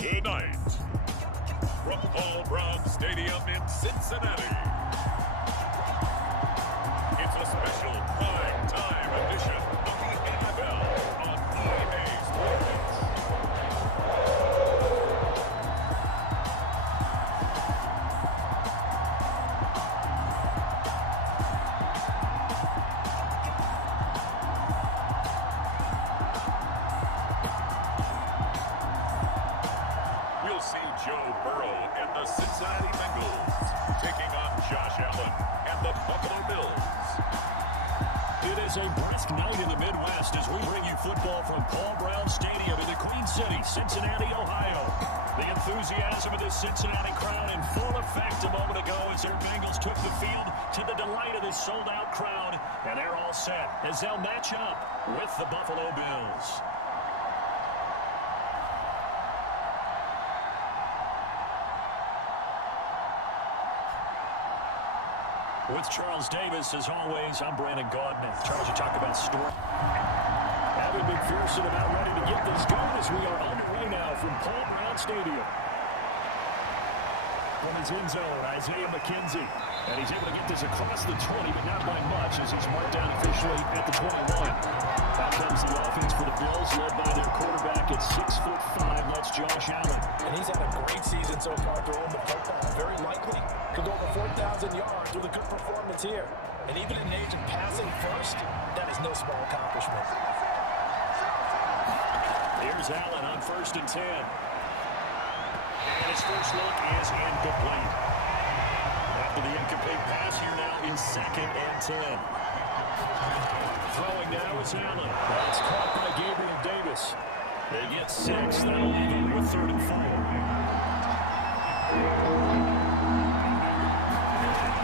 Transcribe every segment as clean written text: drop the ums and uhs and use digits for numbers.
Tonight, from Paul Brown Stadium in Cincinnati, it's a special prime time edition of the NFL on EA Sports. We'll see Joe Burrow and the Cincinnati Bengals taking on Josh Allen and the Buffalo Bills. It is a brisk night in the Midwest as we bring you football from Paul Brown Stadium in the Queen City, Cincinnati, Ohio. The enthusiasm of this Cincinnati crowd in full effect a moment ago as their Bengals took the field to the delight of this sold-out crowd, and they're all set as they'll match up with the Buffalo Bills. With Charles Davis, as always, I'm Brandon Gaudman. Charles, you talk about story. Having McPherson about ready to get this going as we are underway now from Paul Brown Stadium. From his end zone, Isaiah McKenzie. And he's able to get this across the 20, but not by much as he's marked down officially at the 21. Out comes the offense for the Bills, led by their quarterback at 6'5". That's Josh Allen. And he's had a great season so far throwing the football. Very likely could go over 4,000 yards with a good performance here. And even in an age of passing first, that is no small accomplishment. Here's Allen on 1st and 10. And his first look is incomplete. After the incomplete pass, here now in 2nd and 10. Throwing now is Allen. That's caught by Gabriel Davis. They get 6. That'll leave them with 3rd and 4.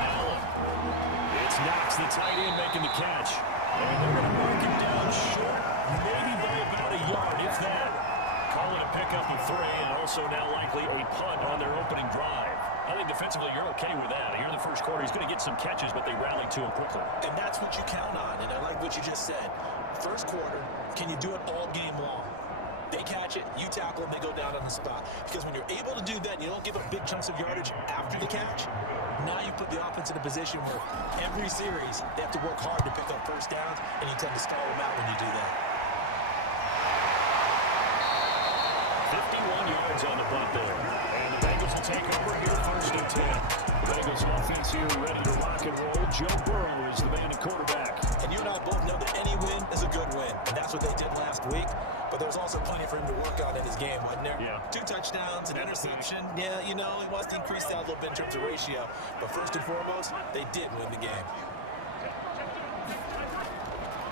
Allen. It's Knox, the tight end, making the catch. And they're going to mark him down short, maybe by about a yard, if that. Call it a pickup of 3, and also now likely a punt on their opening drive. I think defensively you're okay with that. Here in the first quarter, he's going to get some catches, but they rally to him quickly. And that's what you count on, and I like what you just said. First quarter, can you do it all game long? They catch it, you tackle them, they go down on the spot. Because when you're able to do that, you don't give up big chunks of yardage after the catch. Now you put the offense in a position where every series they have to work hard to pick up first downs, and you tend to stall them out when you do that. 51 yards on the punt there. And the Bengals will take over here 1st and 10. The Bengals offense here ready to rock and roll. Joe Burrow is the man at quarterback. And you and I both know that any win is a good win. And that's what they did last week. But there was also plenty for him to work on in his game, wasn't there? Yeah. 2 touchdowns, an interception. Yeah, you know, he wants to increase that a little bit in terms of ratio. But first and foremost, they did win the game.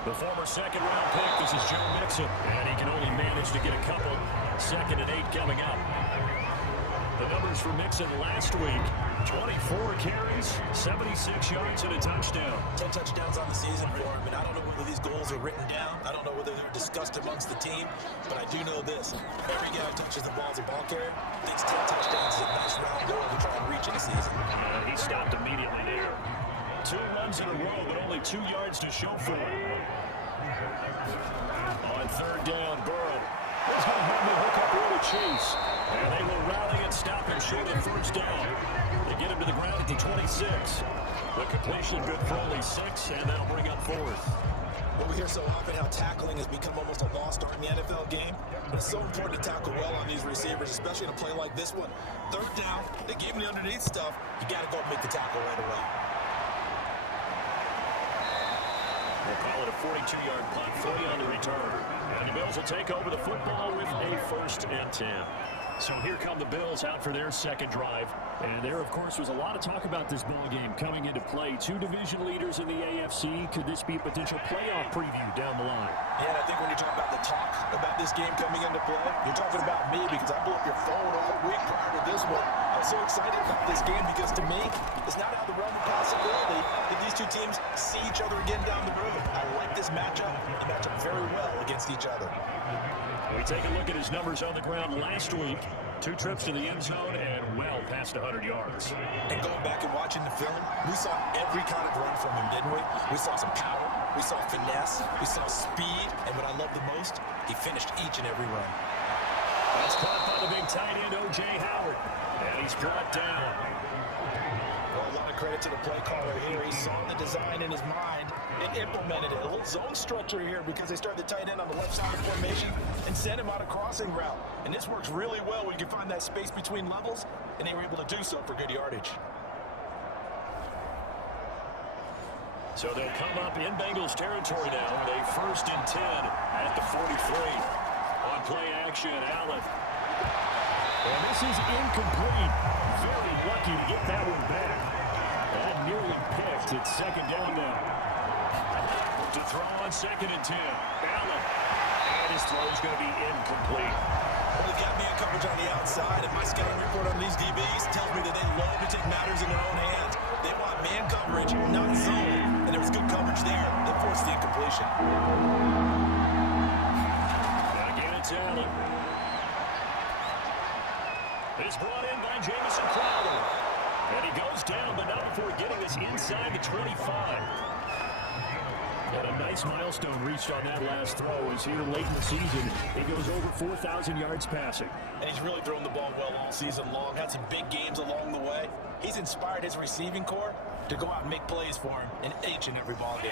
The former second-round pick, this is Joe Mixon. And he can only manage to get a couple. 2nd and 8 coming up. The numbers for Mixon last week, 24 carries, 76 yards, and a touchdown. 10 touchdowns on the season for him, and I don't know whether these goals are written down. I don't know whether they're discussed amongst the team, but I do know this. Every guy who touches the ball as a ball carrier thinks 10 touchdowns is a nice round goal to try and reach in a season. He stopped immediately there. 2 runs in a row, but only 2 yards to show for it. On 3rd down, Burrow. He's going to have the hook up with a chase. And they will rally and stop him short of 1st down. They get him to the ground at the 26. The completion good for only 6, and that'll bring up 4th. Well, we hear so often how tackling has become almost a lost art in the NFL game. But it's so important to tackle well on these receivers, especially in a play like this one. 3rd down, they gave him the underneath stuff. You got to go make the tackle right away. We'll call it a 42-yard punt, 40 on the return. And the Bills will take over the football with a 1st and 10. So here come the Bills out for their 2nd drive. And there, of course, was a lot of talk about this ball game coming into play. 2 division leaders in the AFC. Could this be a potential playoff preview down the line? Yeah, and I think when you talk about the talk about this game coming into play, you're talking about me because I blew up your phone all week prior to this one. I was so excited about this game because to me, it's not out of the realm of possibility that these 2 teams see each other again down the road. I like this matchup. They match up very well against each other. We take a look at his numbers on the ground last week. 2 trips to the end zone and well past 100 yards. And going back and watching the film, we saw every kind of run from him, didn't we? We saw some power, we saw finesse, we saw speed, and what I love the most, he finished each and every run. That's caught by the big tight end, O.J. Howard. And he's brought down. Well, a lot of credit to the play caller here. He saw the design in his mind and implemented it. A little zone structure here because they started the tight end on the left side of the formation and sent him on a crossing route. And this works really well when you can find that space between levels, and they were able to do so for good yardage. So they'll come up in Bengals territory now with a 1st and 10 at the 43. On play action, Allen. And this is incomplete. Very lucky to get that one back. That nearly picked. It's 2nd down now. To throw on 2nd and 10. Allen. And his throw is going to be incomplete. Well, they got me in coverage on the outside, and my scouting report on these DBs tells me that they love to take matters in their own hands. They want man coverage, not zone. And there was good coverage there. They forced the incompletion. Again, it's Allen. It's brought in by Jamison Crowder. And he goes down, but not before getting this inside the 25. And a nice milestone reached on that last throw as here late in the season, he goes over 4,000 yards passing. And he's really thrown the ball well all season long. Had some big games along the way. He's inspired his receiving corps to go out and make plays for him in each and every ball game.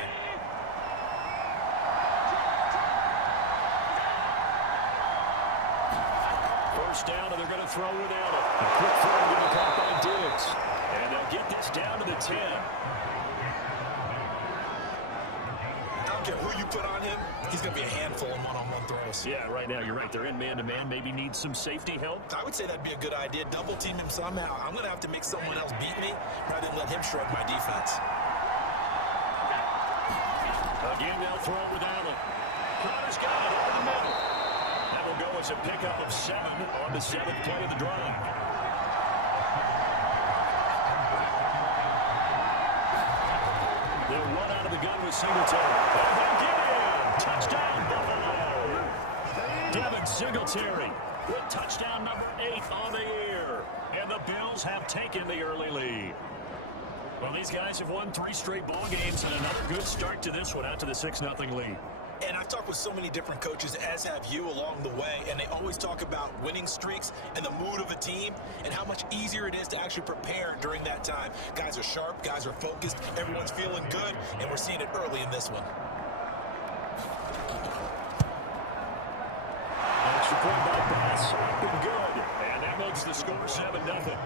First down, and they're going to throw without it. A quick throw to be caught by Diggs. And they'll get this down to the 10. I don't care who you put on him, he's going to be a handful of one-on-one throws. Yeah, right now, you're right. They're in man-to-man. Maybe needs some safety help. I would say that'd be a good idea. Double team him somehow. I'm going to have to make someone else beat me rather than let him shred my defense. Again, they'll throw with Allen. Crowder's got it over the middle. That will go as a pickup of 7 on the 7th play of the drive. They'll run out of the gun with Singletary. And they'll get in. Touchdown, Buffalo. Devin Singletary with touchdown number 8 on the year. And the Bills have taken the early lead. Well, these guys have won 3 straight ball games and another good start to this one out to the 6-0 lead. And I've talked with so many different coaches, as have you, along the way, and they always talk about winning streaks and the mood of a team and how much easier it is to actually prepare during that time. Guys are sharp, guys are focused, everyone's feeling good, and we're seeing it early in this one. Extra point by pass, up and good. And that makes the score 7-0.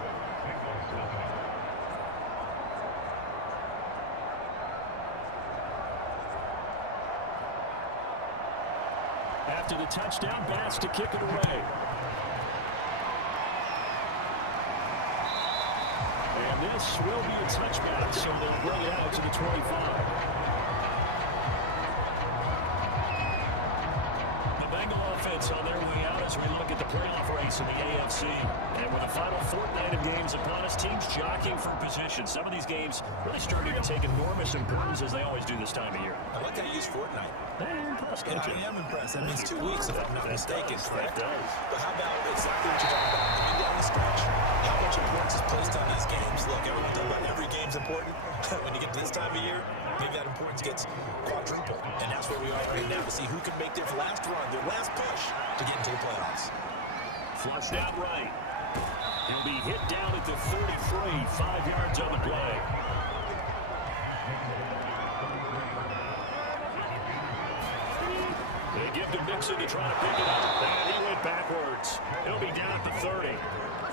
After the touchdown, Bass to kick it away. And this will be a touchback, so they'll bring it out to the 25. The Bengal offense on their way out as we look at the playoff race in the AFC. And with the final fortnight of games upon us, teams jockeying for position. Some of these games really starting to take enormous importance as they always do this time of year. I like how you use fortnight. Impressed, And don't you? I am impressed. That means 2 weeks, if I'm not mistaken, correct? That does. But how about exactly what you're talking about? Coming down the stretch, how much importance is placed on these games? Look, everyone talks about every game's important. When you get to this time of year, maybe that importance gets quadrupled. And that's where we are right now to see who can make their last run, their last push to get into the playoffs. Flushed out right. He'll be hit down at the 33, 5 yards on the play. They give to Mixon to try to pick it up. And he went backwards. He'll be down at the 30.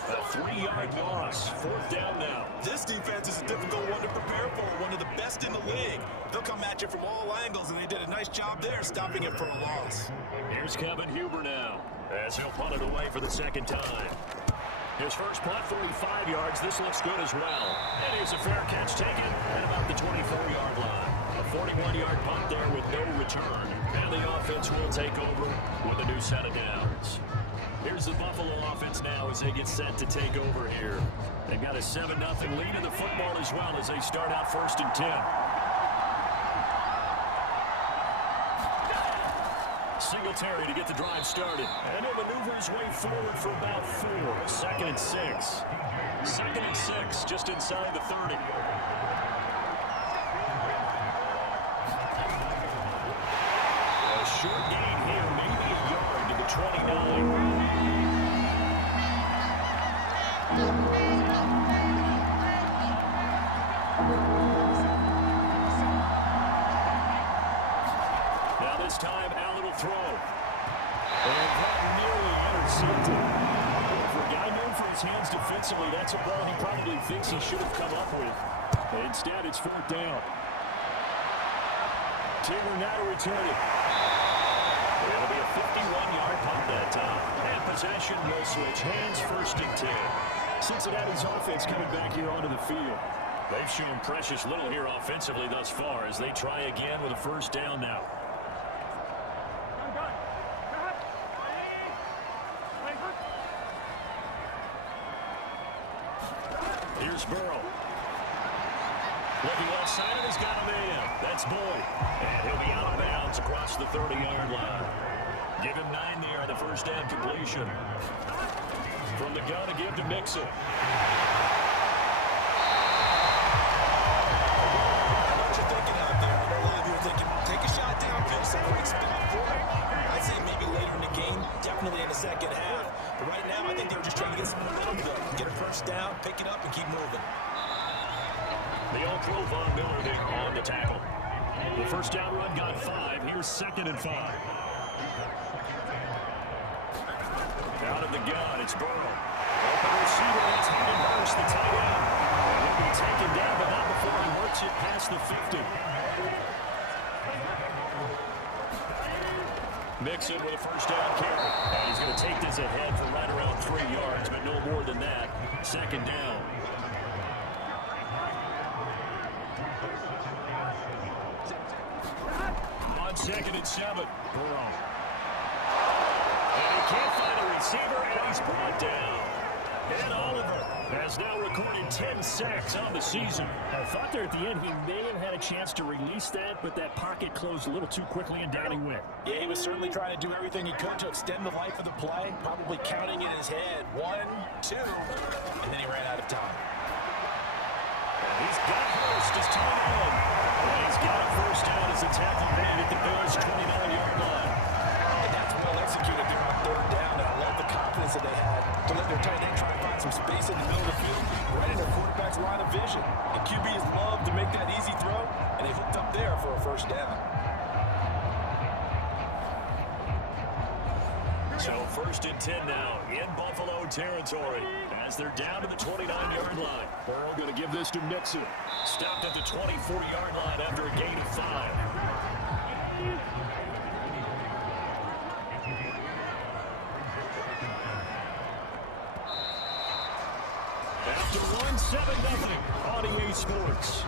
A 3-yard loss. 4th down now. This defense is a difficult one to prepare for, one of the best in the league. They'll come at you from all angles, and they did a nice job there stopping him for a loss. Here's Kevin Huber now, as he'll punt it away for the 2nd time. His first punt, 45 yards. This looks good as well. And here's a fair catch taken at about the 24-yard line. A 41-yard punt there with no return. And the offense will take over with a new set of downs. Here's the Buffalo offense now as they get set to take over here. They've got a 7-0 lead in the football as well as they start out 1st and 10. Singletary to get the drive started. And he'll maneuver his way forward for about 4. 2nd and 6. 2nd and 6, just inside the 30. A short gain here, maybe a yard to the 29. intercepted. For a guy known for his hands defensively, that's a ball he probably thinks he should have come up with. Instead, it's fourth down. Tigger now to return it. It'll be a 51-yard punt that time. And possession will switch hands, first and 10. Cincinnati's offense coming back here onto the field. They've shown precious little here offensively thus far as they try again with a first down now. Here's Burrow. Looking left side, and he's got a man. That's Boyd. And he'll be out of bounds across the 30-yard line. Give him 9 there on the first down completion. From the gun to give to Mixon. What you thinking out there? I know you were thinking, take a shot downfield, see what expect for it. I'd say maybe later in the game, definitely in the second half. But right now, I think they were just trying to get some momentum going. Get a first down, pick it up, and keep moving. The All-Pro Von Miller there on the tackle. The first down run got 5. Here's 2nd and 5. Out of the gun, it's Burrow. Open receiver, that's Hayden Hurst, the tight end. He'll be taken down, but not before he works it past the 50. Mixon with a first down carry. And he's going to take this ahead for right around 3 yards, but no more than that. 2nd down. On 2nd and 7, Burrow. And he can't find a receiver, and he's brought down. And Oliver has now recorded 10 sacks on the season. I thought there at the end he may have had a chance to release that, but that pocket closed a little too quickly and down he went. Yeah, he was certainly trying to do everything he could to extend the life of the play, probably counting in his head 1, 2, and then he ran out of time. He's got Hurst as tight end. And he's got a first down as a tackle man at the Bills' 29-yard line. And that's well executed there on 3rd down, and I love the confidence that they had to let their tight end try to find some space in the middle of the field, right in their quarterback's line of vision. And QBs love to make that easy throw, and they hooked up there for a first down. So 1st and 10 now in Buffalo territory as they're down to the 29-yard line. Burrow going to give this to Mixon. Stopped at the 24-yard line after a gain of 5. After 1-7-0 on EA Sports.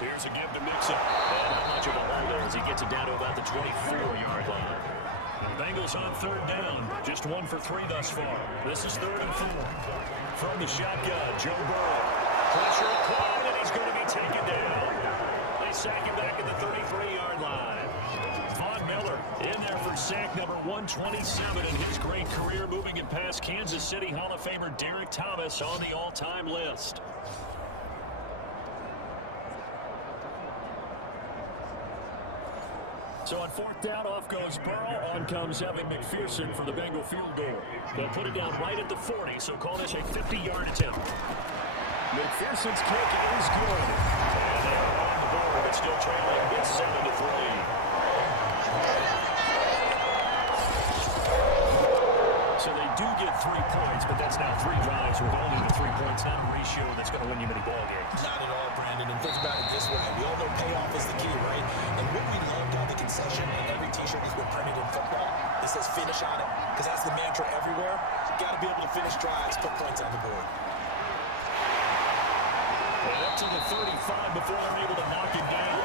Here's a give to Mixon. And not much of a hole there as he gets it down to about the 24-yard line. Bengals on 3rd down. Just 1 for 3 thus far. This is 3rd and 4. From the shotgun, Joe Burrow. Pressure applied, and he's going to be taken down. They sack him back at the 33-yard line. Von Miller in there for sack number 127 in his great career, moving it past Kansas City Hall of Famer Derek Thomas on the all-time list. So on 4th down, off goes Burrow. On comes Evan McPherson for the Bengal field goal. They'll put it down right at the 40, so call this a 50-yard attempt. McPherson's kick is good. And they are on the board, but still trailing. It's 7-3. So they do get 3 points, but that's now 3 drives with only the 3 points. Not a ratio that's going to win you many ball games. Not at all, Brandon. And think about it this way. We all know payoff is the key, right? And what we loved on the concession and every T-shirt that's been printed in football, it says finish on it, because that's the mantra everywhere. You got to be able to finish drives, put points on the board. And up to the 35 before they're able to knock it down.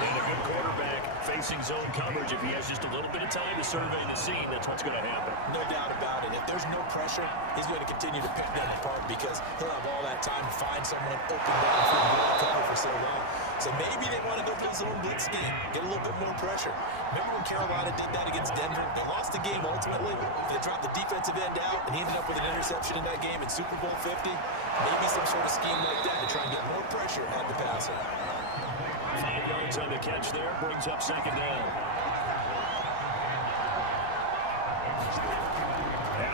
And a good quarterback facing zone coverage. If he has just a little bit of time to survey the scene, that's what's going to happen. No doubt about it. If there's no pressure, he's going to continue to pick them apart because he'll have all that time to find someone open down for the cover for so long. So maybe they want to go to the zone blitz scheme, get a little bit more pressure. Remember when Carolina did that against Denver? They lost the game ultimately. They dropped the defensive end out, and he ended up with an interception in that game in Super Bowl 50. Maybe some sort of scheme like that to try and get more pressure at the passer. 5 yards on the catch there, brings up 2nd down.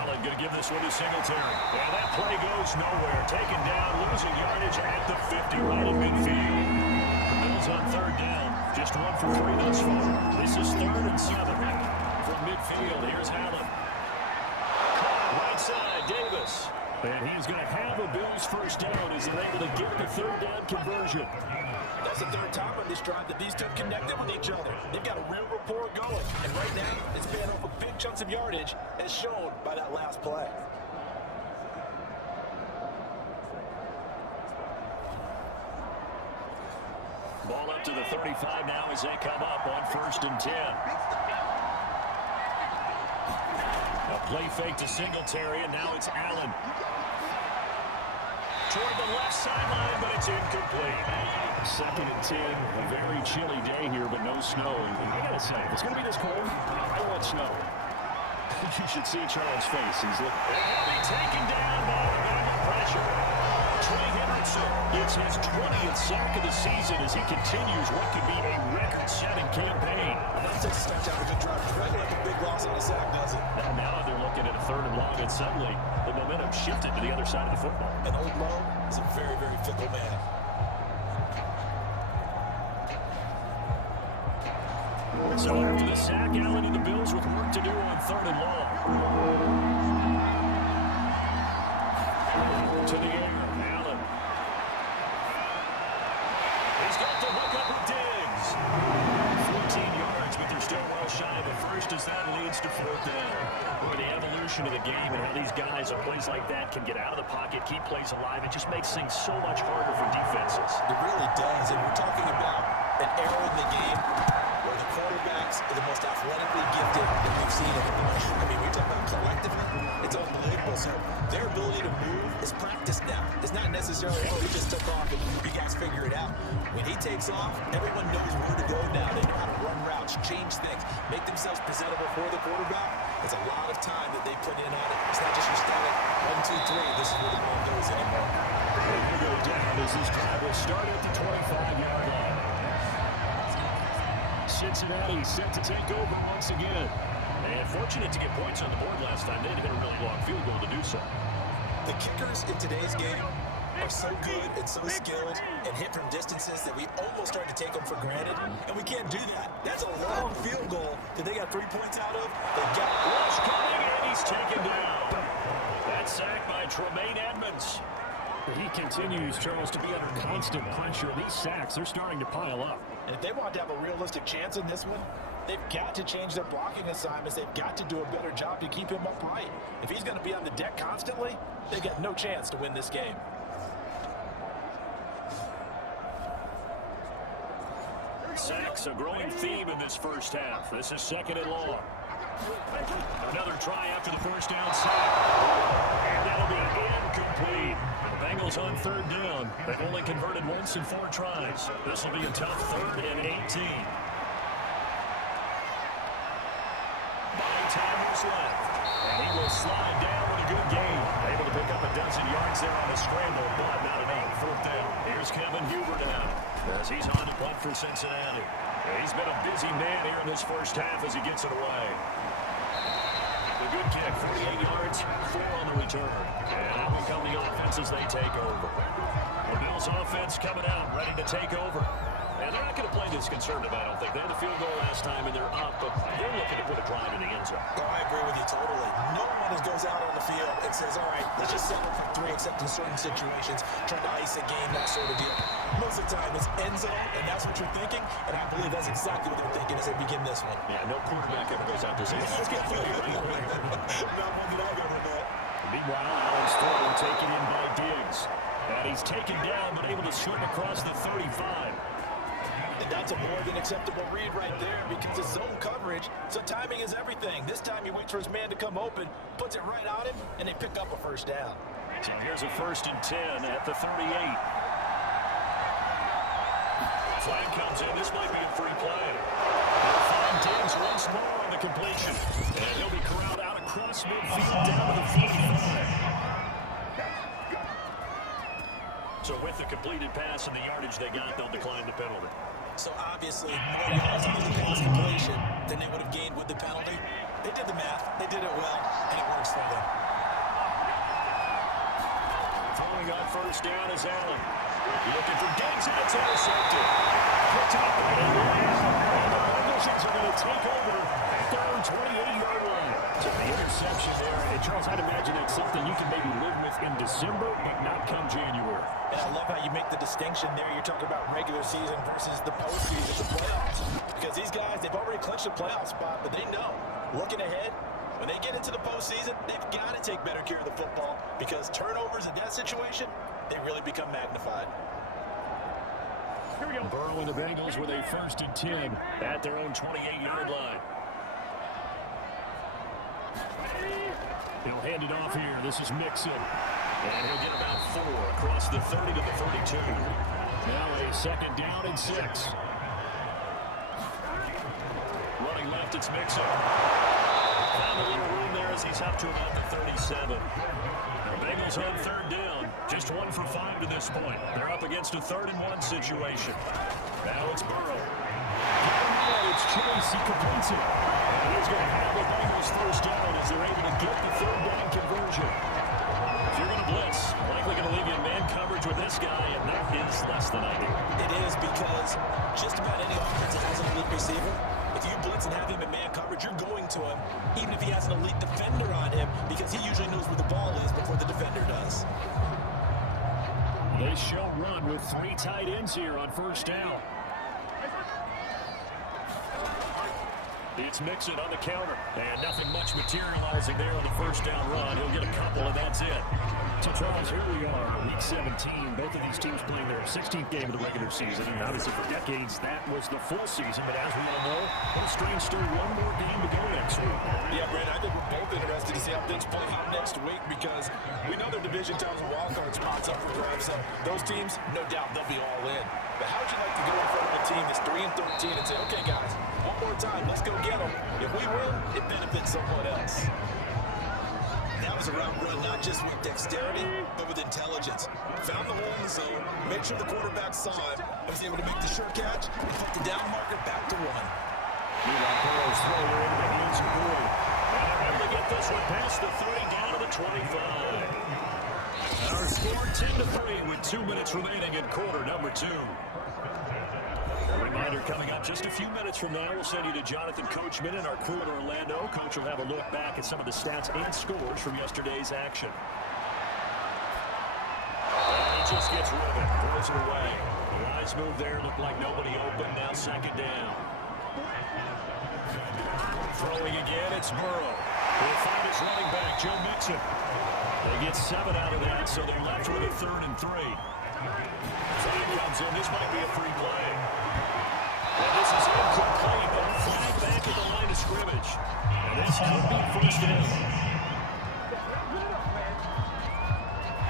Allen going to give this one to Singletary. And that play goes nowhere. Taken down, losing yardage at the 50 right at midfield. The Bills on third down. Just 1 for 3 thus far. This is 3rd and 7 from midfield. Here's Allen. Right side, Davis. And he's going to have a Bills first down as they're able to get the third down conversion. That's the third time on this drive that these two connected with each other. They've got a real rapport going. And right now, it's paying over big chunks of yardage, as shown by that last play. Ball up to the 35 now as they come up on 1st and 10. A play fake to Singletary, and now it's Allen. Toward the left sideline, but it's incomplete. 2nd and 10, a very chilly day here, but no snow. I gotta say, if it's gonna be this cold, I don't want snow. You should see Charles' face. He's looking. He'll be taken down by the pressure. Trey Hendrickson gets his 20th sack of the season as he continues what could be a record-setting campaign. That takes a touchdown to good drive. Right like a big loss on the sack, does it? And now they're looking at a 3rd and long, and suddenly the momentum shifted to the other side of the football. And Old Mo is a very, very fickle man. So after the sack, Allen and the Bills with work to do on 3rd and long. To the air, Allen. He's got to hook up with Diggs. 14 yards, but they're still well shy of the first as that leads to 4th down. Boy, the evolution of the game and how these guys on plays like that can get out of the pocket, keep plays alive, it just makes things so much harder for defenses. It really does. And we're talking about an era in the game where the quarterbacks are the most athletically gifted that we've seen in a bunch. I mean, we're talking about collectively, it's unbelievable. So their ability to move is practiced now. It's not necessarily, oh, he just took off and you guys figure it out. When he takes off, everyone knows where to go now. They know how to run routes, change things, make themselves presentable for the quarterback. There's a lot of time that they put in on it. It's not just your static 1, 2, 3. This is where the ball goes anymore. Here we go down as this drive will start at the 25-yard line. Cincinnati set to take over once again. And fortunate to get points on the board last time. They had to hit a really long field goal to do so. The kickers in today's game are so good and so skilled and hit from distances that we almost start to take them for granted, and we can't do that. That's a long field goal that they got 3 points out of. They've got Rush coming, and he's taken down. That's sacked by Tremaine Edmonds. He continues, Charles, to be under constant pressure. These sacks, they're starting to pile up. And if they want to have a realistic chance in this one, they've got to change their blocking assignments. They've got to do a better job to keep him upright. If he's going to be on the deck constantly, they've got no chance to win this game. Sacks, a growing theme in this first half. This is 2nd and long. Another try after the first down sack. And that'll be incomplete. The Bengals on 3rd down. They've only converted once in 4 tries. This will be a tough 3rd and 18. By time is left. And he will slide down with a good game. Able to pick up a dozen yards there on a scramble, but not enough. 4th down. Here's Kevin Huber now as he's on to punt for Cincinnati. He's been a busy man here in this first half as he gets it away. A good kick, 48 yards, 4 on the return. And out will come the offense as they take over. The Bills offense coming out, ready to take over. And they're not going to play this conservative, I don't think. They had the field goal last time, and they're up, but they're looking to put a drive in the end zone. Oh, I agree with you totally. No one goes out on the field and says, all right, let's just settle for 3, except in certain situations, trying to ice a game, that sort of deal. Most of the time, it's end zone, and that's what you're thinking, and I believe that's exactly what they're thinking as they begin this one. Yeah, no quarterback ever goes out to say, let's get 3 right away. Not one that I've ever met. Meanwhile, Allen's throwing taken in by Diggs. And he's taken down, but able to swim across the 35. And that's a more than acceptable read right there because it's zone coverage, so timing is everything. This time he waits for his man to come open, puts it right on him, and they pick up a first down. So here's a 1st and 10 at the 38. Flag comes in. This might be a free play. They'll find Diggs once more on the completion. And he'll be corralled out across midfield down to the 45. So with the completed pass and the yardage they got, they'll decline the penalty. So obviously, more yards on the pass completion than they would have gained with the penalty. They did the math. They did it well, and it works for them. Throwing on first down is Allen. Looking for Diggs, and it's intercepted. Picked up by Allen. And the Bengals are going to take over at their own 28-yard line. So the interception there. And Charles, I'd imagine that's something you can maybe live with in December, but not come January. And I love how you make the distinction there. You're talking about regular season versus the postseason, the playoffs. Because these guys, they've already clinched a playoff spot, but they know, looking ahead, when they get into the postseason, they've got to take better care of the football because turnovers in that situation, they really become magnified. Here we go. Burrow and the Bengals with a 1st and 10 at their own 28-yard line. He'll hand it off here. This is Mixon. And he'll get about 4 across the 30 to the 32. Now a 2nd down and 6. Running left, it's Mixon. Found a little room there as he's up to about the 37. The Bengals on 3rd down. Just 1 for 5 to this point. They're up against a 3rd and 1 situation. Now it's Burrow. It's Chase. He completes it. And he's going to have the Bengals 1st down as they're able to get the 3rd down conversion. If you're going to blitz, likely going to leave you in man coverage with this guy, and that is less than ideal. It is because just about any offense that has an elite receiver, if you blitz and have him in man coverage, you're going to him, even if he has an elite defender on him, because he usually knows where the ball is before the defender does. They show run with 3 tight ends here on 1st down. It's Mixon on the counter. And nothing much materializing there on the 1st down run. He'll get a couple, and that's it. So, Charles, here we are, Week 17. Both of these teams playing their 16th game of the regular season. And obviously for decades, that was the full season. But as we all know, those Strange still one more game to go next week. Yeah, Brandon, I think we're both interested to see how things play out next week because we know their division tells them wildcard spots up for grabs. So those teams, no doubt, they'll be all in. But how would you like to go in front of a team that's 3 and 13 and say, okay, guys, one more time, let's go get them. If we win, it benefits someone else. That was a route run, not just with dexterity, but with intelligence. Found the hole in the zone, made sure the quarterback saw it, and was able to make the sure catch and put the down marker back to 1. Meanwhile, Burrow's throw into the hands of Boyd. And they're able to get this one past the 30 down to the 25. Our score 10-3 with 2 minutes remaining in quarter number 2. A reminder coming up just a few minutes from now, we'll send you to Jonathan Coachman and our crew in Orlando. Coach will have a look back at some of the stats and scores from yesterday's action. And he just gets rid of it, throws it away. The wise move there, looked like nobody open, now 2nd down. Throwing again, it's Burrow. He'll find his running back, Joe Mixon. They get 7 out of that, so they're left with a 3rd and 3. Flag comes in. This might be a free play. And this is incomplete, but flag back at the line of scrimmage. And this could be 1st down.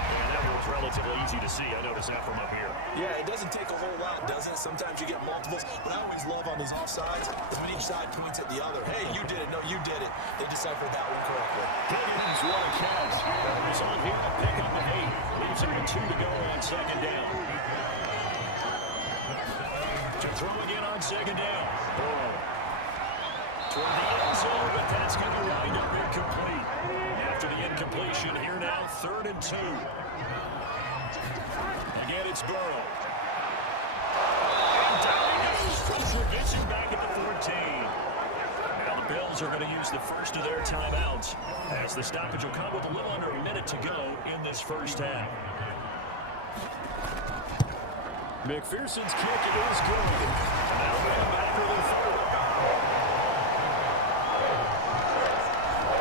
And that was relatively easy to see. I noticed that from up here. Yeah, it doesn't take a whole lot, does it? Sometimes you get multiples, but I always love on these offsides is when each side points at the other. Hey, you did it. No, you did it. They deciphered that one correctly. Higgins, what a catch. He's on here to pick up an 8. Leaves him with 2 to go on 2nd down. To throw again on 2nd down. Burrow. Toward the end zone, but that's going to wind up incomplete. After the incompletion, here now, 3rd and 2. Again, it's Burrow. And down he goes. Throws Robinson back at the 14. Now the Bills are going to use the first of their timeouts as the stoppage will come with a little under a minute to go in this 1st half. McPherson's kick, it is good. Now we have after the 4.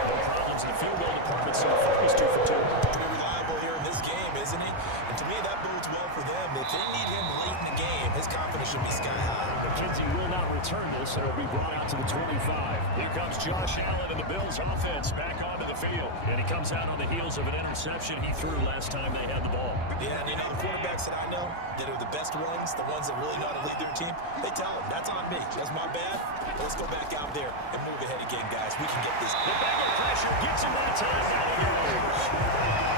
No problems in the field goal department so far. He's 2 for 2. Pretty reliable here in this game, isn't he? And to me, that bodes well for them. If they need him late in the game, his confidence should be sky high. McKenzie will not return this, so it'll be brought out to the 25. Here comes Josh Allen and the Bills offense back onto the field. And he comes out on the heels of an interception he threw last time they had the ball. Yeah, and you know, the quarterbacks that I know that are the best ones, the ones that really know how to lead their team, they tell them, that's on me. That's my bad. Let's go back out there and move ahead again, guys. We can get this. The Bengal pressure gets him by time. Now he goes.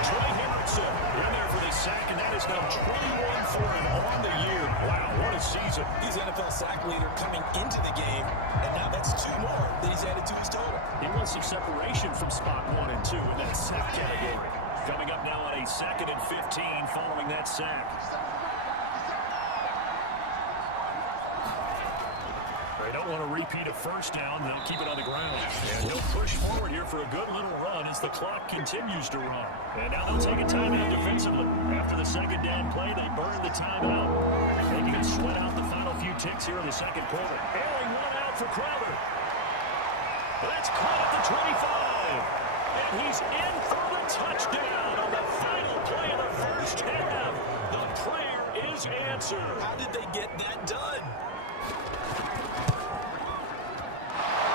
Troy Hendrickson in there for the sack, and that is now 21 for him on the year. Wow, what a season. He's NFL sack leader coming into the game, and now that's 2 more that he's added to his total. He wants some separation from spot 1 and 2 in that sack category. Coming up now on a 2nd and 15 following that sack. They don't want to repeat a first down. They'll keep it on the ground. And he'll push forward here for a good little run as the clock continues to run. And now they'll take a timeout defensively. After the 2nd down play, they burn the timeout. They can sweat out the final few ticks here in the 2nd quarter. Ailing one out for Crowder. That's caught at the 25. And he's in for the touchdown on the final play of the first half. The prayer is answered. How did they get that done?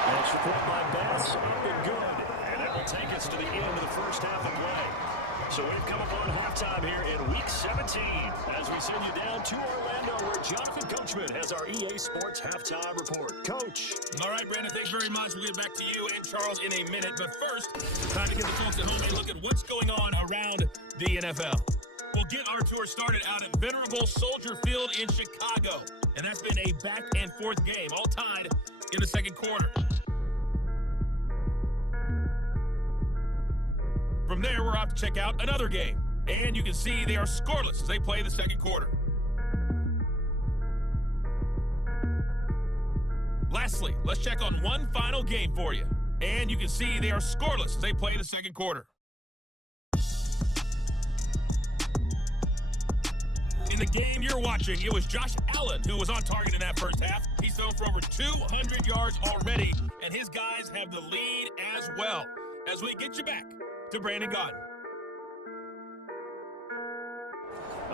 Extra point by Bass, up and good. And that will take us to the end of the first half of play. So we've come upon halftime here in Week 17 as we send you down to Orlando where Jonathan Coachman has our EA Sports Halftime Report. Coach. All right, Brandon, thanks very much. We'll get back to you and Charles in a minute. But first, time to give the folks at home a look at what's going on around the NFL. We'll get our tour started out at Venerable Soldier Field in Chicago. And that's been a back-and-forth game, all tied in the 2nd quarter. From there, we're off to check out another game. And you can see they are scoreless as they play the 2nd quarter. Lastly, let's check on one final game for you. And you can see they are scoreless as they play the 2nd quarter. In the game you're watching, it was Josh Allen who was on target in that first half. He's thrown for over 200 yards already, and his guys have the lead as well. As we get you back to Brandon Gaudin.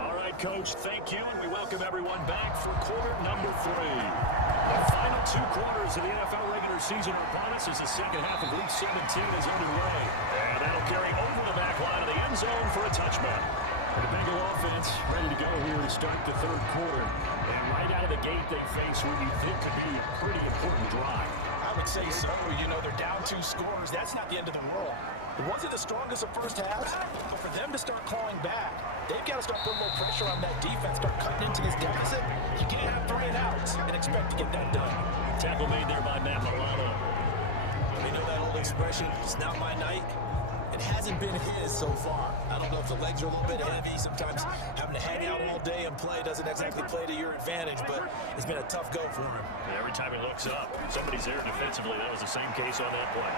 All right, Coach, thank you, and we welcome everyone back for quarter number 3. The final 2 quarters of the NFL regular season are upon us as the 2nd half of Week 17 is underway. And that'll carry over the back line of the end zone for a touchback. The Bengal offense ready to go here to start the 3rd quarter. And right out of the gate, they face what you think could be a pretty important drive. I would say so. You know, they're down 2 scores. That's not the end of the world. It wasn't the strongest of first halves, but for them to start clawing back, they've got to start putting a little pressure on that defense, start cutting into this deficit. You can't have 3 and outs and expect to get that done. Tackle made there by Matt Milano. You know that old expression, it's not my night? It hasn't been his so far. I don't know if the legs are a little bit heavy. Sometimes having to hang out all day and play doesn't exactly play to your advantage, but it's been a tough go for him. Every time he looks up, somebody's there defensively. That was the same case on that play.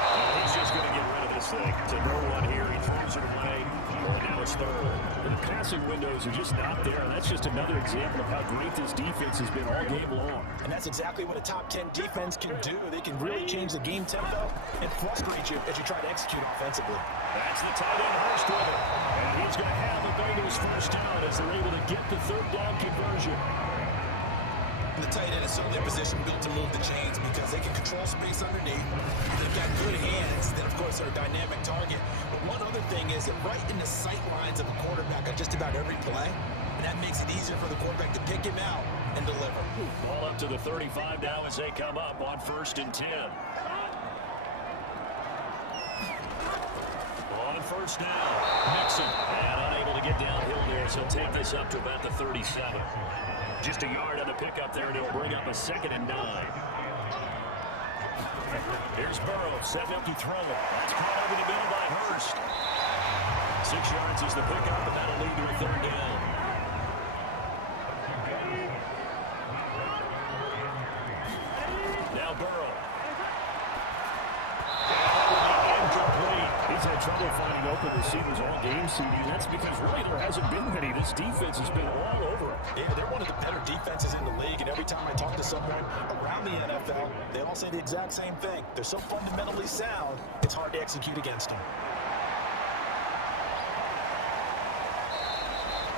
And he's just going to get rid of this thing. To no one here. He throws it away. Well, now it's 3rd. The passing windows are just not there. And that's just another example of how great this defense has been all game long. And that's exactly what a top 10 defense can do. They can really change the game tempo and frustrate you as you try to execute offensively. That's the tight end Hurst with it. And he's going to have the Bengals first down as they're able to get the 3rd down conversion. The tight end is certainly a position built to move the chains because they can control space underneath. They've got good hands. Then, of course, they're a dynamic target. But one other thing is that right in the sight lines of a quarterback on just about every play, and that makes it easier for the quarterback to pick him out and deliver. Ball up to the 35 now as they come up on 1st and 10. On 1st down, Mixon, and unable to get downhill there, so he'll take this up to about the 37. Just a yard on the pickup there, and it'll bring up a 2nd and 9. Here's Burrow, setting up to throw it. That's caught over the middle by Hurst. 6 yards is the pickup, and that'll lead to a 3rd down. Now Burrow. Incomplete. He's had trouble finding open receivers all game, CD. That's because really there hasn't been many. This defense has been all over it. Yeah, they're one of the better defenses in the league, and every time I talk to someone around the NFL, they all say the exact same thing. They're so fundamentally sound, it's hard to execute against them.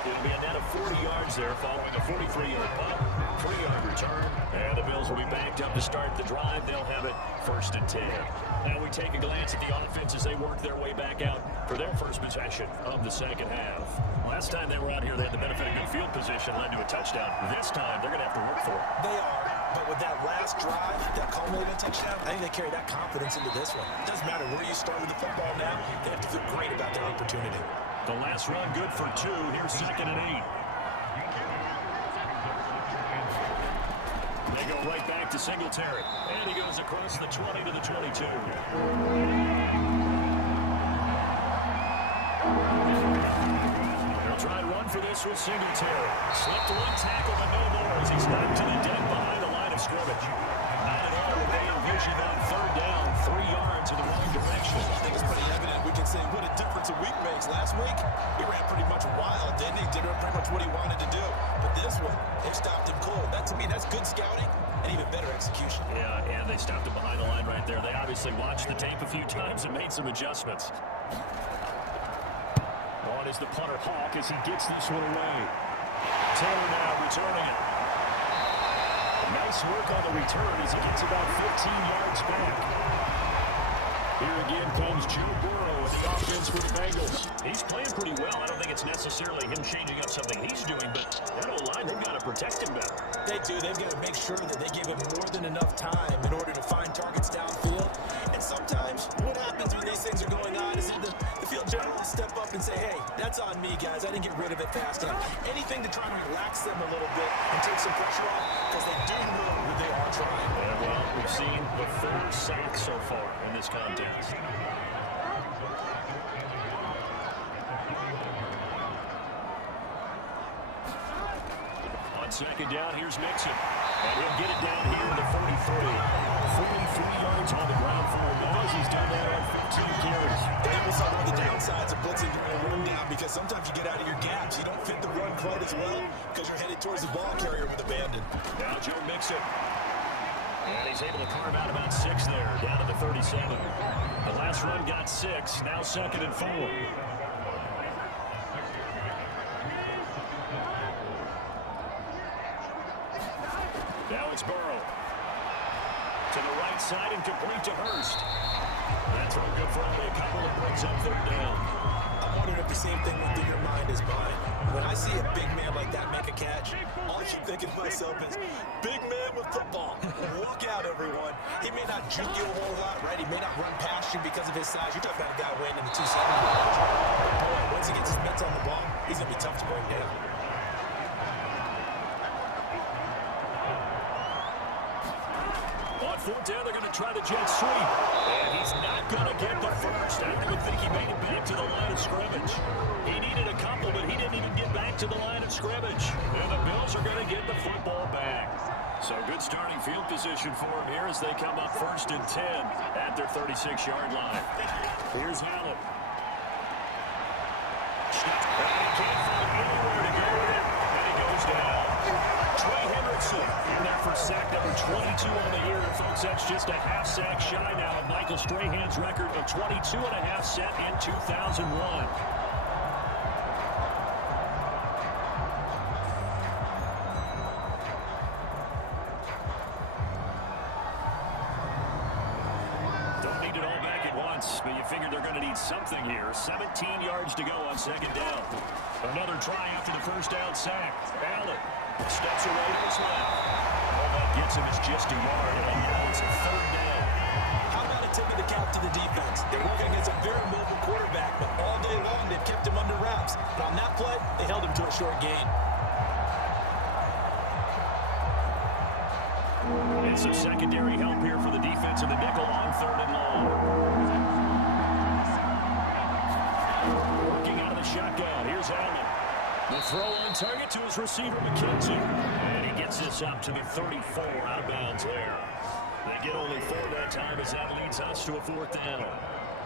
It'll be a net of 40 yards there following a 43-yard punt, 3-yard return, and the Bills will be backed up to start the drive. They'll have it 1st and 10. Now we take a glance at the offense as they work their way back out for their first possession of the 2nd half. Last time they were out here, they had the benefit of good field position, led to a touchdown. This time, they're going to have to work for it. They are, but with that last drive, that culminating touchdown, I think they carry that confidence into this one. It doesn't matter where you start with the football now, they have to feel great about their opportunity. The last run good for 2. Here's 2nd and 8. They go right back to Singletary. And he goes across the 20 to the 22. for this with Singletary. Slipped one tackle, but no more as he's knocked to the deck behind the line of scrimmage. Not at all obeying vision on third down, 3 yards in the wrong direction. I think it's pretty evident. We can say what a difference a week makes. Last week, he ran pretty much wild, didn't he? Did pretty much what he wanted to do. But this one, they stopped him cold. To me, that's good scouting and even better execution. Yeah, and they stopped him behind the line right there. They obviously watched the tape a few times and made some adjustments. On is the punter Hawk as he gets this one away. Taylor now returning it. Nice work on the return as he gets about 15 yards back. Here again comes Joe Burrow with the offense for the Bengals. He's playing pretty well. I don't think it's necessarily him changing up something he's doing, but that O-line, they've got to protect him better. They do. They've got to make sure that they give him more than enough time in order to find targets downfield. And sometimes what happens when these things are going on is that the field general will step up and say, hey, that's on me, guys. I didn't get rid of it fast enough. Anything to try to relax them a little bit and take some pressure off because they do know that they are trying. Yeah, well, we've seen the 4 sacks so far in this contest. On second down, here's Mixon. And he'll get it down here to 43. 43 yards on the ground for Bengals. He's done that on 15 carries. That was one of the downsides of blitzing during a run down because sometimes you get out of your gaps. You don't fit the run quite as well because you're headed towards the ball carrier with abandon. Now Joe Mixon. And he's able to carve out about 6 there, down to the 37. The last run got 6, now 2nd and 4. Now it's Burrow. To the right side and complete to Hurst. That's all good for only a couple that brings up 3rd down. I'm wondering if the same thing went through your mind as mine. When I see a big man like that make a catch, all I keep thinking to myself is, big man with football. Look out, everyone. He may not juke you a whole lot, right? He may not run past you because of his size. You're talking about a guy weighing in the 270 range. Boy, once he gets his mitts on the ball, he's going to be tough to bring down. On 4th down, they're going to try the jet sweep. And he's not going to get the first. I would think he made it back to the line of scrimmage. He needed a couple, but he didn't even get back to the line of scrimmage. And the Bills are going to get the football back. So good starting field position for him here as they come up 1st and 10 at their 36-yard line. Here's Allen. He can't find anywhere to go with it, and he goes down. Trey Hendrickson in there for sack number 22 on the year. Folks, that's just a half sack shy now of Michael Strahan's record of 22 and a half set in 2001. But you figure they're going to need something here. 17 yards to go on 2nd down. Another try after the 1st down sack. Allen steps away to his left. All that gets him is just a yard, and now it's a 3rd down. How about a tip of the cap to the defense? They're working against a very mobile quarterback, but all day long they've kept him under wraps. But on that play, they held him to a short gain. And some secondary help here for the defense in the nickel on 3rd and long. Working out of the shotgun. Here's Allen. The throw on target to his receiver, McKenzie. And he gets this up to the 34 out of bounds there. They get only 4 that time as that leads us to a 4th down.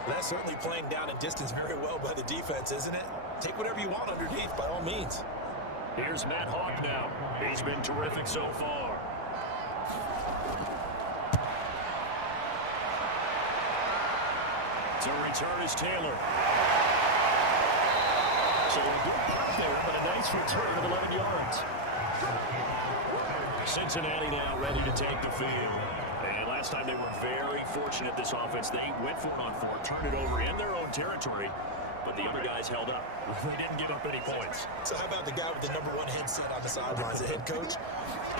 That's certainly playing down in distance very well by the defense, isn't it? Take whatever you want underneath, by all means. Here's Matt Hawk now. He's been terrific so far. To return is Taylor. So a good punt there, but a nice return of 11 yards. Cincinnati now ready to take the field. And last time they were very fortunate, this offense. They went for it on 4, turned it over in their own territory, but the other guys held up. They didn't give up any points. So how about the guy with the #1 headset on the sidelines, the head coach?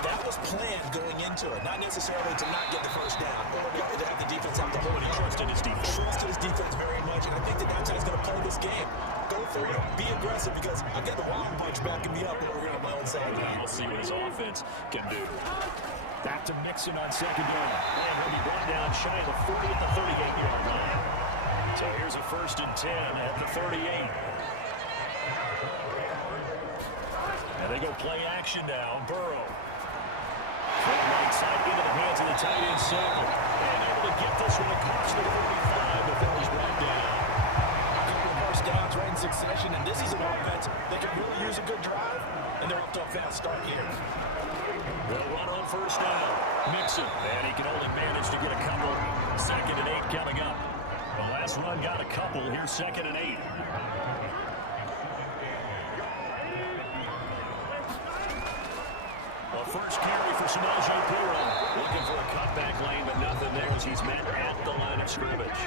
That was planned going into it, not necessarily to not get the 1st down, or to have the defense have the hold. He trusted his defense. Trusted his defense very much, and I think that's how he's going to play this game. Go for it, be aggressive, because I've got the wild bunch backing me up over here on my own side. We'll see what his offense can do. Back to Mixon on 2nd down. And he'll be brought down shy of the 40 at the 38-yard line. So here's a 1st and 10 at the 38. They go play action now. Burrow. Right side into the hands of the tight end Samuel. And able to get this one across the 45 before he's brought down. A couple of first downs right in succession, and this is an offense that can really use a good drive. And they're up to a fast start here. They'll run on first down. Mixon. And he can only manage to get a couple. 2nd and 8 coming up. The last run got a couple. Here's 2nd and 8. A first carry for Samaje Perine. Looking for a cutback lane, but nothing there as he's met at the line of scrimmage.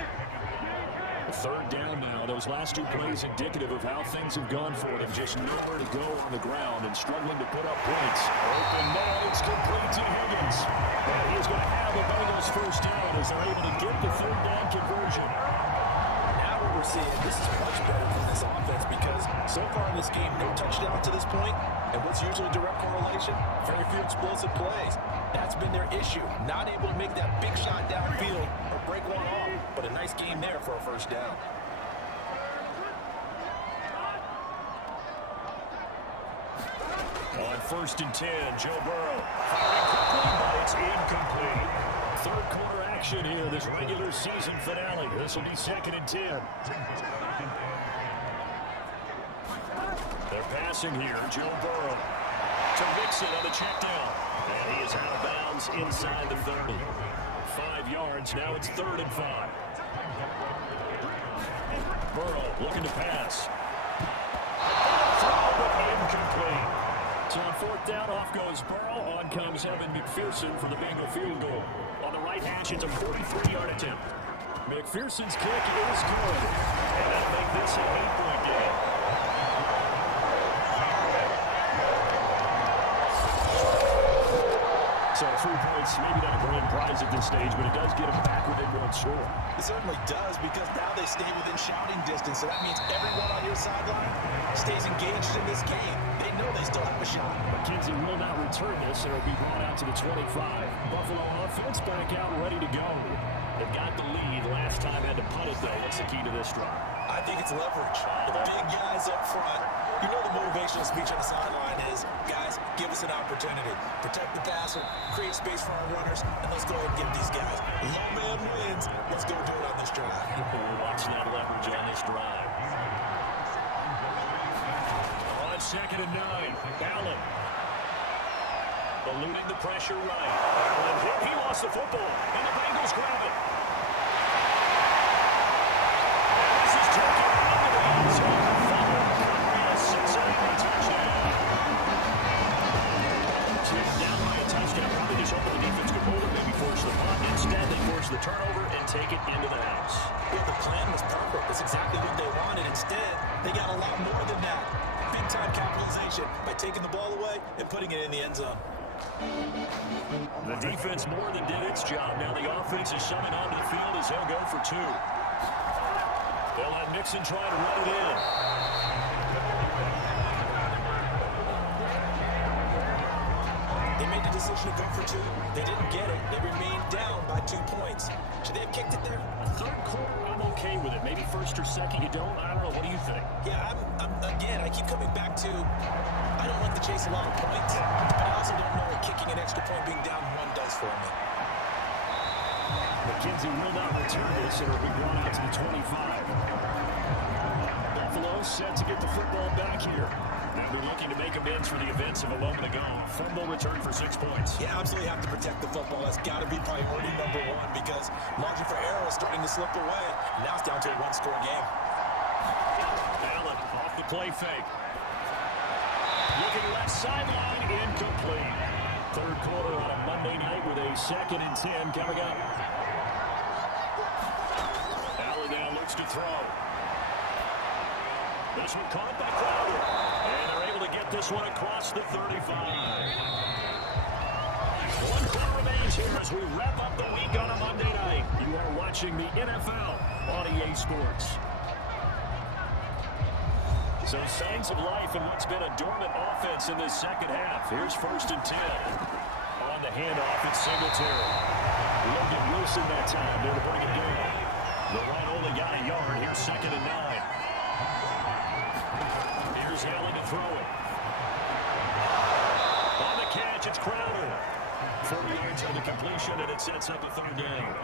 3rd down now. Those last 2 plays indicative of how things have gone for them. Just nowhere to go on the ground and struggling to put up points. Open now, it's complete to Higgins. And he's going to have a Bengals first down as they're able to get the 3rd down conversion. Now what we're seeing, this is much better for this offense because so far in this game, no touchdown to this point. And what's usually direct correlation? Very few explosive plays. That's been their issue. Not able to make that big shot downfield or break one off. But a nice game there for a first down. On 1st and 10, Joe Burrow. Firing quickly, but it's incomplete. 3rd quarter action here, this regular season finale. This will be 2nd and 10. They're passing here. Joe Burrow to Mixon on the check down. And he is out of bounds inside the 30. 5 yards. Now it's 3rd and 5. Burrow looking to pass. Throw, but incomplete. So on 4th down, off goes Burrow. On comes Evan McPherson for the Bengal field goal. On the right hash, it's a 43-yard attempt. McPherson's kick is good. And that'll make this an 8-point game. So 3 points, maybe not a grand prize at this stage, but it does get them back within one score. It certainly does because now they stay within shouting distance. So that means everyone on your sideline stays engaged in this game. They know they still have a shot. McKenzie will not return this, and it'll be brought out to the 25. Buffalo offense back out ready to go. They've got the lead. Last time had to punt it, though. What's the key to this drive? I think it's leverage. The big guys up front. You know the motivational speech on the sideline is, guys, give us an opportunity. Protect the passer, create space for our runners, and let's go ahead and get these guys. Low man wins. Let's go do it on this drive. We're watching that leverage on this drive. On 2nd and 9, Allen. Eluding the pressure right. Allen hit. He lost the football, and the Bengals grab it. And this is taken into the end zone. Cincinnati touchdown. Down by a touchdown. Probably just hoping the defense could hold it, maybe force the punt. Instead, they force the turnover and take it into the house. Yeah, the plan was perfect. That's exactly what they wanted. Instead, they got a lot more than that. Big-time capitalization by taking the ball away and putting it in the end zone. The defense more than did its job. Now the offense is shoving onto the field as they'll go for 2. They'll let Mixon try to run it in. They made the decision to go for 2. They didn't get it. They remained down by 2 points. Should they have kicked it there? 3rd quarter, I'm okay with it. Maybe 1st or 2nd, you don't. I don't know. What do you think? Yeah, again, I keep coming back to I don't like to chase a lot of points, but I also don't know what kicking an extra point being down 1 does for me. McKenzie will not return this, and it'll be brought out to the 25. Buffalo set to get the football back here. They're looking to make amends for the events of a moment ago. Fumble return for 6 points. Yeah, absolutely have to protect the football. That's got to be priority number 1 because margin for error is starting to slip away. Now it's down to a 1-score game. Allen off the play fake. Looking left sideline, incomplete. 3rd quarter on a Monday night with a 2nd and 10 coming up. Allen now looks to throw. This one caught by Crowder. And they're able to get this one across the 35. 1 quarter remains here as we wrap up the week on a Monday night. You are watching the NFL on EA Sports. So signs of life in what's been a dormant offense in this 2nd half. Here's 1st and 10. On the handoff, it's Singletary. Logan Wilson that time there to bring it down. The right only got a yard. Here's 2nd and 9. Here's Allen to throw it. completion, and it sets up a third down.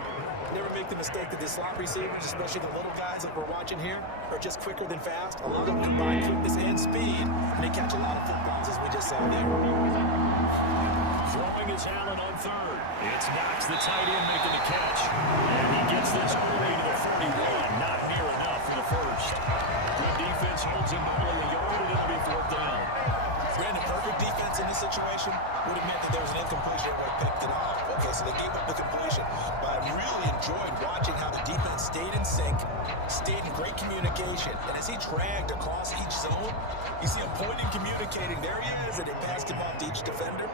Never make the mistake that the slot receivers, especially the little guys that we're watching here, are just quicker than fast. A lot of them combine quickness and speed, and they catch a lot of footballs, as we just saw there. Throwing is Allen on third. It's Knox, the tight end, making the catch. And he gets this all the way to the 41. Not near enough for the first. Good defense holds him only a yard, and it'll be fourth down. Brandon, perfect defense in this situation would have meant that there was an incompletion and would have picked it off. Okay, so they gave up the completion. But I really enjoyed watching how the defense stayed in sync, stayed in great communication. And as he dragged across each zone, you see him pointing, communicating. There he is, and they passed him off to each defender.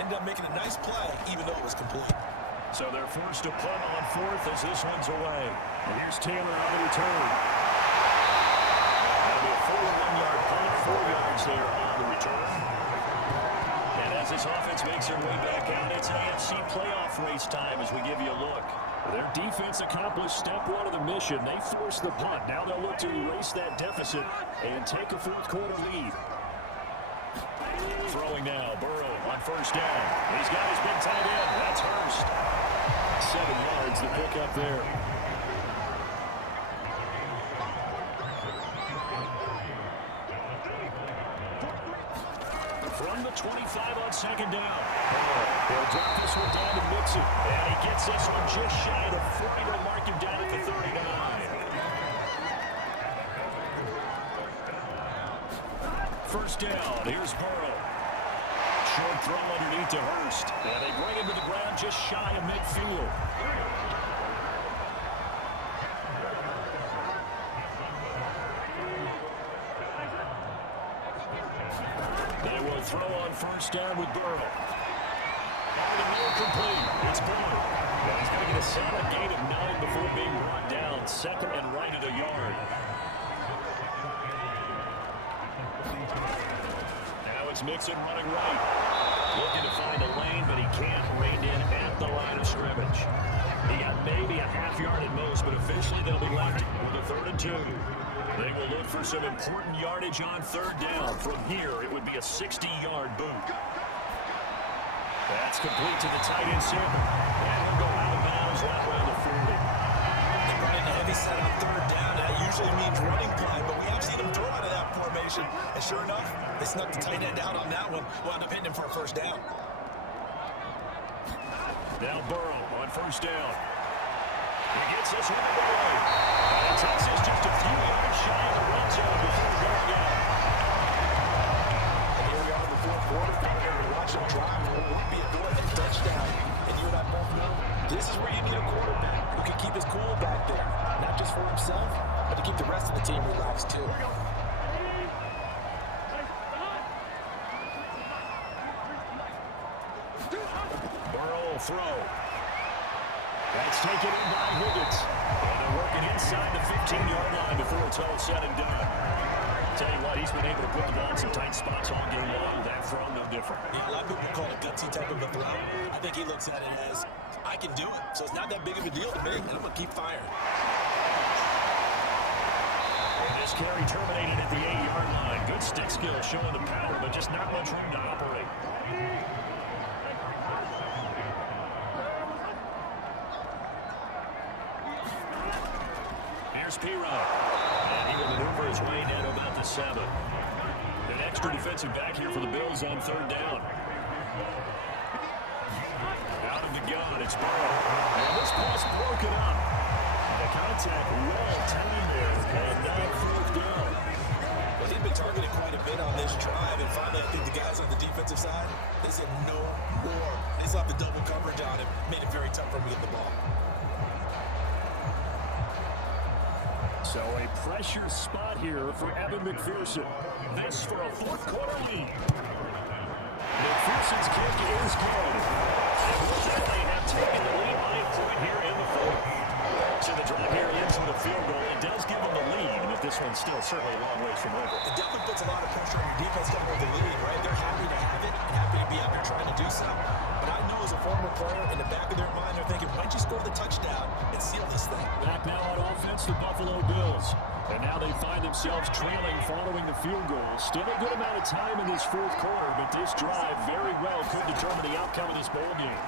Ended up making a nice play, even though it was complete. So they're forced to punt on fourth as this one's away. And here's Taylor on the return. That'll be a 41-yard punt, 4 yards there on the return. And as this offense makes their way back out, it's AFC playoff race time as we give you a look. Their defense accomplished step one of the mission. They forced the punt. Now they'll look to erase that deficit and take a fourth quarter lead. Throwing now, Burrow on first down. He's got his big tight end. That's Hurst. 7 yards to pick up there. From the 25 on second down. They'll drop this one down to Mixon. And he gets this one just shy of the 40 to mark him down at the 39. First down, here's Burrow. Short throw underneath to Hurst. And they bring him to the ground just shy of midfield. They will throw on first down with Burrow. The middle complete. It's Burrow. Well, he's going to get a solid gain of 9 before being brought down. Second and right at a yard. Now it's Mixon running right. Looking to find a lane, but he can't. Reined in at the line of scrimmage. He got maybe a half yard at most, but officially they'll be left with a 3rd and 2. They will look for some important yardage on third down. From here, it would be a 60-yard boot. That's complete to the tight end, Sam. And he'll go out of bounds right around the 40. They run in a heavy set on third down. That usually means running play, but we have seen him throw out of that formation. And sure enough, they snuck the tight end out on that one. Wound up hitting him for a first down. Now Burrow on first down. He gets this one away. And takes this just a few yards shy of the red zone before going out. And here we are in the fourth quarter. We're watching him drive. It would be a go-ahead touchdown. And you and I both know this is where you need a quarterback who can keep his cool back there. Not just for himself, but to keep the rest of the team relaxed too. Burrow will throw. That's taken in by Higgins. And they're working inside the 15-yard line before it's all said and done. Tell you what, he's been able to put the ball in some tight spots all game long. That throw no different. Yeah, a lot of people call it a gutsy type of a throw. I think he looks at it as, I can do it. So it's not that big of a deal to me, and I'm going to keep firing. This carry terminated at the 8-yard line. Good stick skill showing the power, but just not much room to operate. Here's P-Rod. And he will maneuver his way down to about the 7. An extra defensive back here for the Bills on third down. Out of the gun, it's Burrow. And this pass broken up. The contact well timed there. And now fourth down. Well, he'd been targeted quite a bit on this drive, and finally I think the guys on the defensive side, they said no more. They slapped the double coverage on him, made it very tough for him to get the ball. So a pressure spot here for Evan McPherson. This for a fourth quarter lead. McPherson's kick is good. And with that, they have taken the lead by a point here in the fourth. So the drive here ends with a field goal. It does give them the lead, but this one's still certainly a long ways from over. It definitely puts a lot of pressure on your defense to hold the lead, right? They're happy to have it and happy to be out there trying to do so. But I know as a former player, in the back of their mind, they're thinking, why don't you score the touchdown and seal this thing? Back now on offense, the Buffalo Bills. And now they find themselves trailing following the field goal. Still a good amount of time in this fourth quarter, but this drive very well could determine the outcome of this ball game.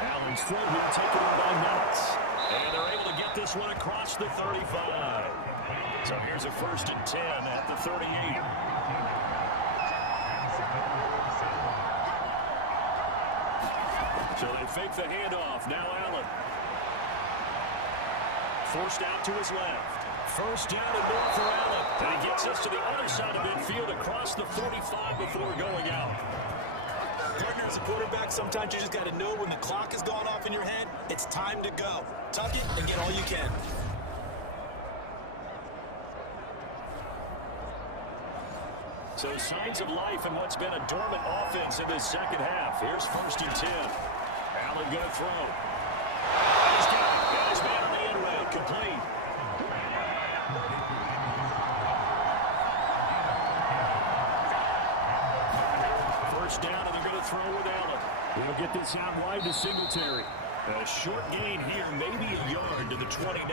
Allen's throw here taken in by Knox. And they're able to get this one across the 35. So here's a 1st and 10 at the 38. So they fake the handoff. Now Allen. Forced out to his left. 1st down and more for Allen. And he gets us to the other side of midfield across the 45 before going out. Partner, as a quarterback, sometimes you just got to know when the clock is going off in your head, it's time to go. Tuck it and get all you can. So signs of life in what's been a dormant offense in this second half. Here's 1st and 10. Allen going to throw. He's got it. Got his man on the end route. Complete. First down, and they're going to throw with Allen. We'll get this out wide to Singletary. A short gain here, maybe a yard to the 29.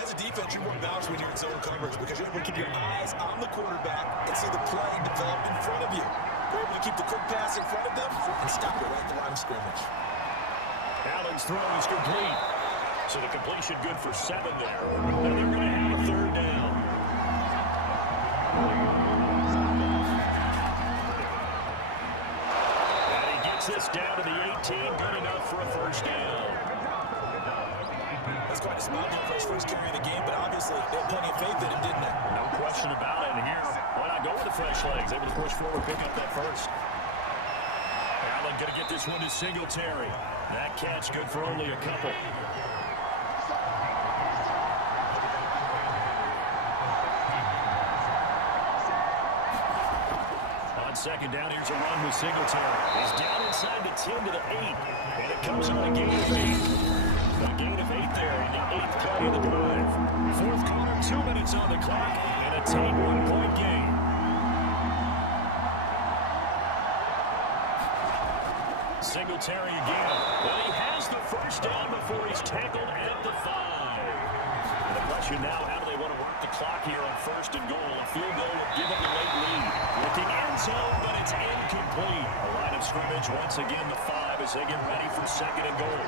As a defense, you're more balanced when you're in zone coverage because you're able to keep your eyes on the quarterback and see the play develop in front of you. You're able to keep the quick pass in front of them and stop it right at the line of scrimmage. Allen's throw is complete. So the completion good for 7 there. And they're going to have a 3rd down. And he gets this down to the 18, good enough for a 1st down. That's quite a spot there for his first carry of the game, but obviously they had plenty of faith in him, didn't they? No question about it. And here, why not go with the fresh legs? Able to push forward, pick up that 1st. Allen going to get this one to Singletary. That catch good for only a couple. On 2nd down, here's a run with Singletary. He's down inside the 10 to the 8. And it comes on a gain of 8. A gain of 8 there in the 8th play of the drive. 4th quarter, 2 minutes on the clock, and a tight 1-point game. Singletary again. Well, he has the 1st down before he's tackled at the 5. And the question now, how do they want to work the clock here on 1st and goal? A field goal would give them the late lead. Looking end zone, but it's incomplete. A line of scrimmage, once again, the 5 as they get ready for 2nd and goal.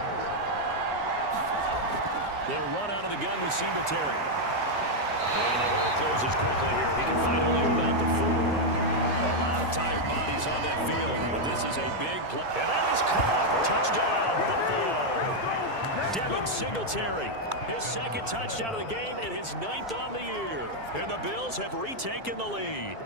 They'll run out of the gun with Singletary. And it closes quickly here. He can finally about the 4. A lot of tired bodies on that field, but this is a big play. And that is caught. Touchdown. Devin Singletary. His 2nd touchdown of the game and his 9th on the year. And the Bills have retaken the lead.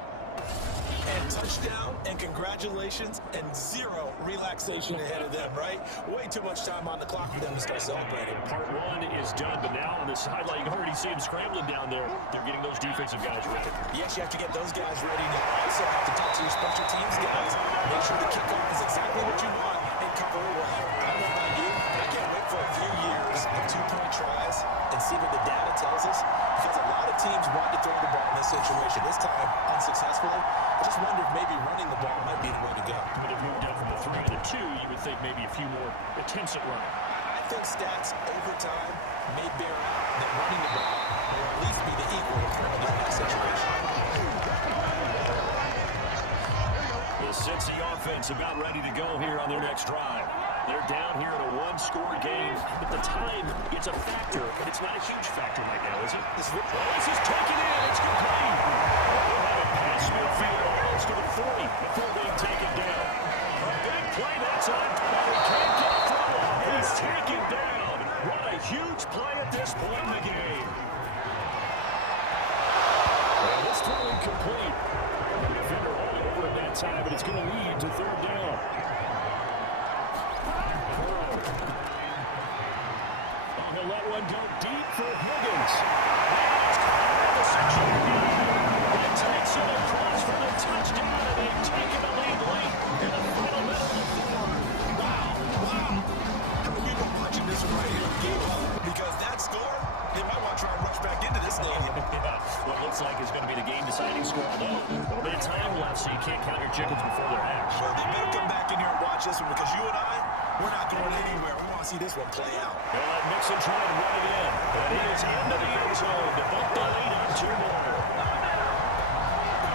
And touchdown, and congratulations, and 0 relaxation ahead of them, right? Way too much time on the clock for them to start celebrating. Part 1 is done, but now on the sideline, you can already see them scrambling down there. They're getting those defensive guys ready. Yes, you have to get those guys ready. You also have to talk to your special teams guys. Make sure the kickoff is exactly what you want and cover it well. I don't know about you, but I can't wait for a few years of 2-point tries and see what the data tells us, because a lot of teams want to throw the ball in this situation. This time, unsuccessfully. I just wonder if maybe running the ball might be the way to go. But if moved down from the 3 to the 2, you would think maybe a few more attempts at running. I think stats over time may bear out that running the ball will at least be the equal in that situation. The Cincy offense about ready to go here on their next drive. They're down here in a 1-score game, but the time, it's a factor, but it's not a huge factor right now, is it? This is taken in, it's complete. They'll have it past midfield, almost to the 40 before they take it down. A big play that time, but he can't get through. He's taken down. What a huge play at this point in the game. And this throw incomplete. The defender all over at that time, but it's going to lead to 3rd down. He'll let one go deep for Higgins. And it's caught at the 6-yard line. It takes him across for the touchdown, and they've taken the lead late in the final minute of the 4th. Wow. How many people watching this right here gave up? Because that score, they might want to try and rush back into this stadium. Yeah, what looks like is going to be the game-deciding score. Although, a little bit of time left, so you can't count your chickens before they're hatched. Well, they better come back in here and watch this one, because you and I, we're not going anywhere. We want to see this one play out. They'll let Mixon try to run it in. But it is into the end zone to book the lead on 2 more.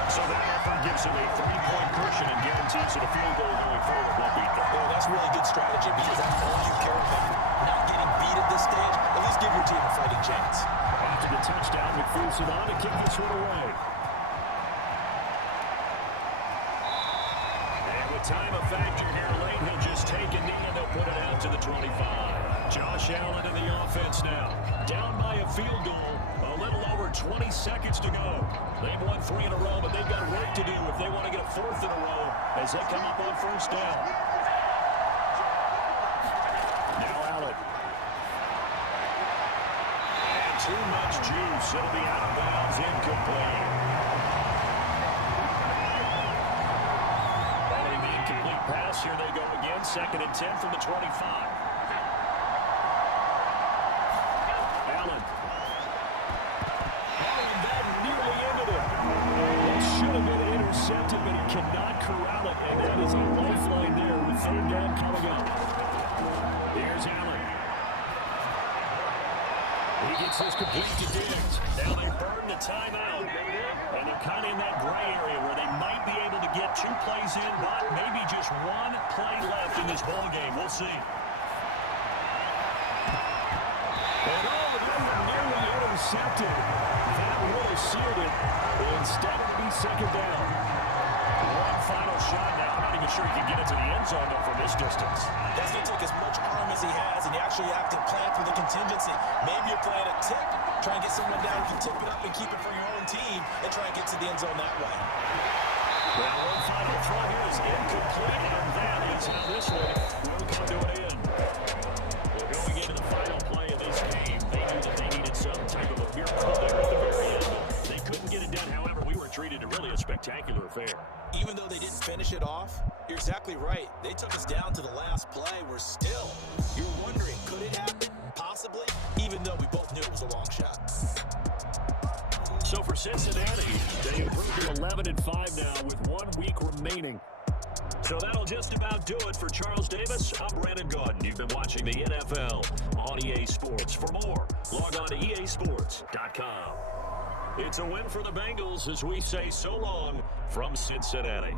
So that gives him a 3-point cushion and guarantees that a field goal going forward won't beat them. Well, that's really good strategy because that's all you care about. Not getting beat at this stage, at least give your team a fighting chance. After the touchdown, McPherson's on to kick this one away. And with time a factor here late, he'll just take a knee and they'll put it out to the 25. Josh Allen in the offense now. Down by a field goal. A little over 20 seconds to go. They've won 3 in a row, but they've got work to do if they want to get a 4th in a row as they come up on first down. Now Allen. And too much juice. It'll be out of bounds, incomplete. Following the incomplete pass, here they go again. 2nd and 10 from the 25. Allen. And that nearly ended it. It should have been intercepted, but he cannot corral it, and that is a lifeline there with 3rd down coming up. Here's Allen. He gets this complete to Diggs. Now they burn the timeout, and they're kind of in that gray area where they might be able to get 2 plays in, but maybe just 1 play left in this ball game. We'll see. And nearly intercepted. That really sealed it. Instead of the 2nd down. One final shot now. I'm not even sure he can get it to the end zone though from this distance. That's going to take as much arm as he has, and you actually have to plan for the contingency. Maybe you're playing a tip. Try and get someone down. You can tip it up and keep it for your own team and try and get to the end zone that way. Well, one final throw here is incomplete, and that is how this one will come to an end. Going into the final play of this game, they knew that they needed some type of a miracle there at the very end. They couldn't get it done. However, we were treated to really a spectacular affair. Even though they didn't finish it off, you're exactly right. They took us down to the last play. We're still, you're wondering, could it happen? Possibly, even though we both knew it was a long shot. So for Cincinnati, they improved to 11-5 now with 1 week remaining. So that'll just about do it for Charles Davis. I'm Brandon Gaudin. You've been watching the NFL on EA Sports. For more, log on to easports.com. It's a win for the Bengals as we say so long from Cincinnati.